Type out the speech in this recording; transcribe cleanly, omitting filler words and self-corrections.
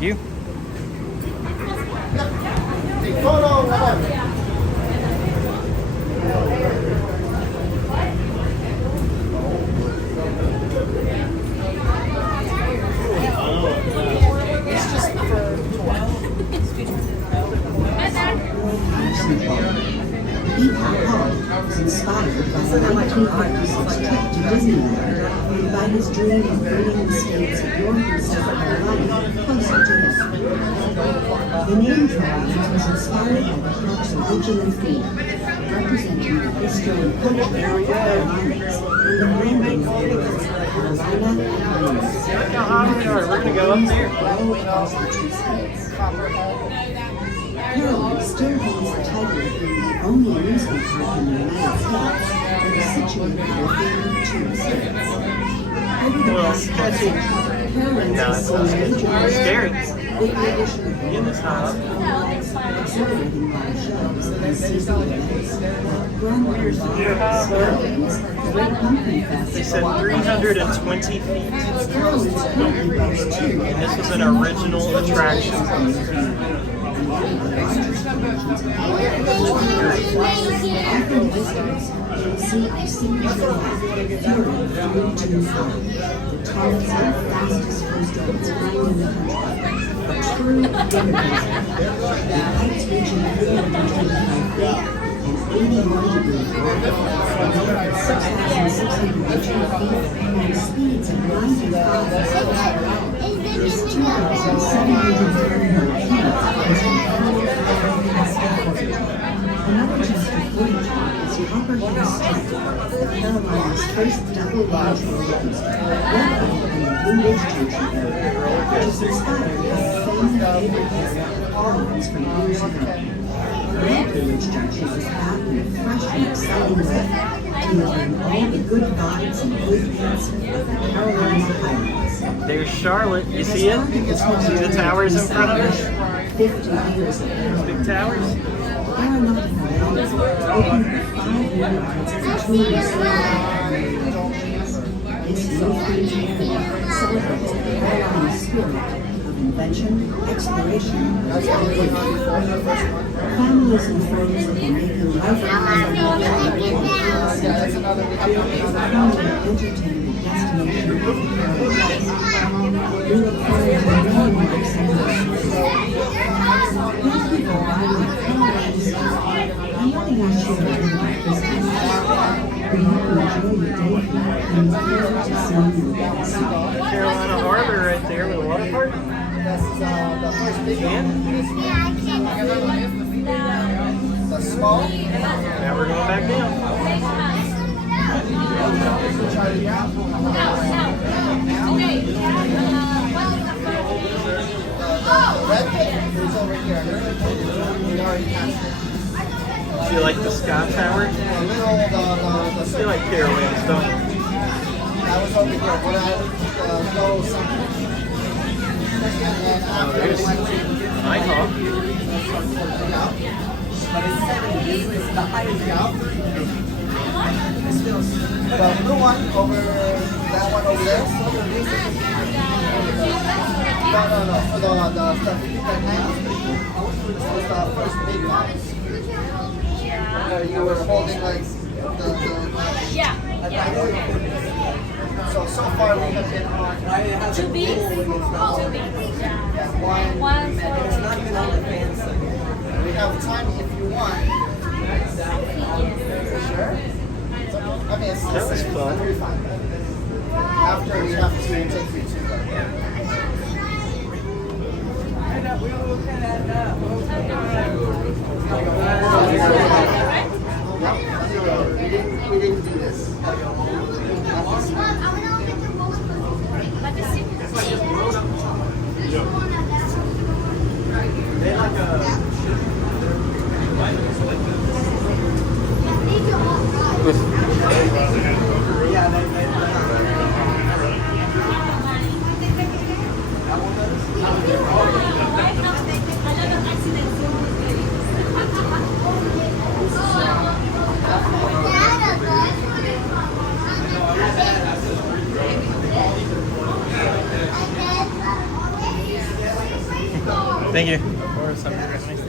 Thank you. Inspired by the 1956 trip to Disneyland and by his dream of bringing the states of North and South Carolina closer together. The name Carowinds was inspired by the park's original theme, representing the history and culture of the Carolinas and the blending of the words Carolina and Carowinds. We're gonna go up there. Carowinds still holds the title of being the only amusement park in the United States that is situated within 2 states. Over the past decade, Carowinds has seen major developments with the addition of more rides, exhilarating live shows, and seasonal events like Grand Prix, Sprawlings, the Red Pumpkin Festival. They said 320 feet. Carowinds currently boasts 2 This was an original attraction. After visitors, you'll see our signature ride, Fury 325, the tallest and fastest coaster of its kind in the country. A true dinner coaster, with heights reaching 325 feet and 81-degree gravity, a load of 6,602 feet, and speeds of 95 miles per hour. This 2,739 feet is another test of footage is the Upper Hill Step, the Carolina's first double-launch roller coaster, located in the Blue Ridge Junction area, which is inspired by a family favorite area of Carowinds from years ago. Red Blue Ridge Junction is back in a fresh and exciting way, delivering all the good vibes and good hits of the Carolina Highlands. There's Charlotte. You see it? See the towers in front of us? 50 years ago. Big towers? Carolina Skytower opened for 5 minutes as a tourist This new theme celebrates the Carolina spirit of invention, exploration, and discovery. Families and friends have been making lifelong memories of the entertainment destination of the Carolinas. We look forward to many more exciting Thank you for riding the Carolina Skytower and letting us share your life this time. We hope you enjoy your day here and look forward to seeing you again soon. Carolina Harbor right there with a water park. And now we're going back down. Do you like the Skytower? I feel like Carowinds, don't you? Oh, there's Nighthawk. The blue one over that one over there. No. For the stuff you can hang. This was the first big one. You were holding like the Yeah. So far we have been on 2 beats. 2 beats. One. It's not even on the fan side. We have time if you want. Sure. I mean, it's That was fun. After we have to take you to we didn't do this. They like a... Thank you. Of course, have a great night.